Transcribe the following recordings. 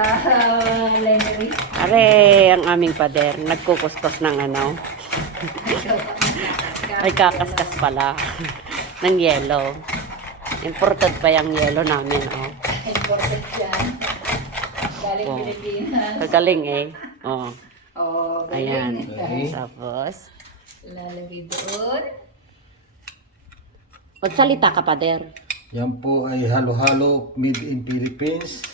Are, ang aming pader, nagkukuskus ng ano. Ay, kakaskas pala. Ng yelo. Imported pa yung yelo namin, oh. Imported yan. Galing Oh. Pilipinas. Kagaling eh. Oh. Oh, Ayan. galing. Tapos, Lalagay doon. magsalita ka, pader. Yan po ay halo-halo made in Philippines.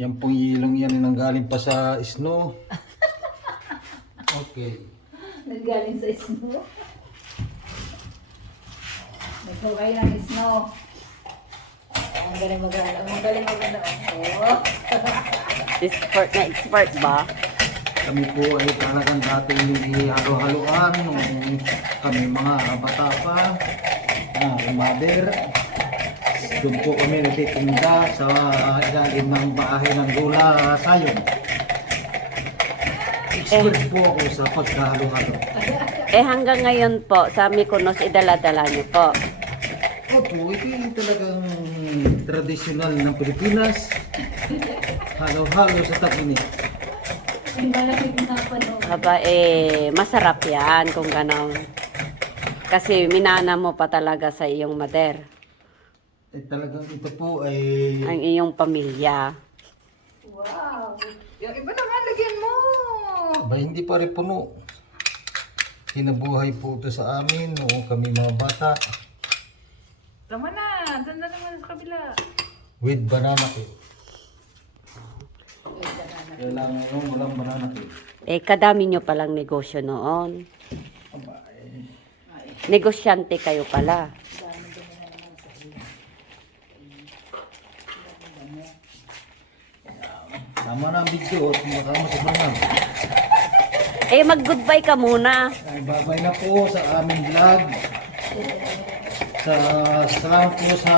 Yan pong yilong yan ay nanggaling pa sa snow. Okay. Naggaling sa snow. Nagkukay ng snow. Ang galing mag-ano. Ang galing mag-ano. Oh. Expert na expert ba? Kami po ay talagang dating halo-haloan nung kami mga bata pa. Mother. Doon po kami nagtitinda sa ilalim ng bahay ng Lola Sayon. Expert po ako sa pagkahalo-halo. Eh hanggang ngayon po, sa Mykonos, idala-dala niyo po. Opo, ito yung talagang tradisyonal ng Pilipinas. Halo-halo sa tag-init. Ang malamig na panahon. Aba, masarap yan kung gano'n. Kasi minana mo pa talaga sa iyong mother, Talagang ito po ay ang iyong pamilya. Wow. Yung iba naman, lagyan mo. ba hindi pa rin puno. Kinabuhay po ito sa amin noong kami mga bata Tama na. Doon na naman sa kabila. with banana cake. Kailangan yung walang banana cake. Eh, kadami nyo palang negosyo noon. Aba, Negosyante kayo pala. tama na ang video at baka masabang na. Eh, mag-goodbye ka muna. Ay, babay na po sa aming vlog. Salamat po sa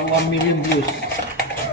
1 million views.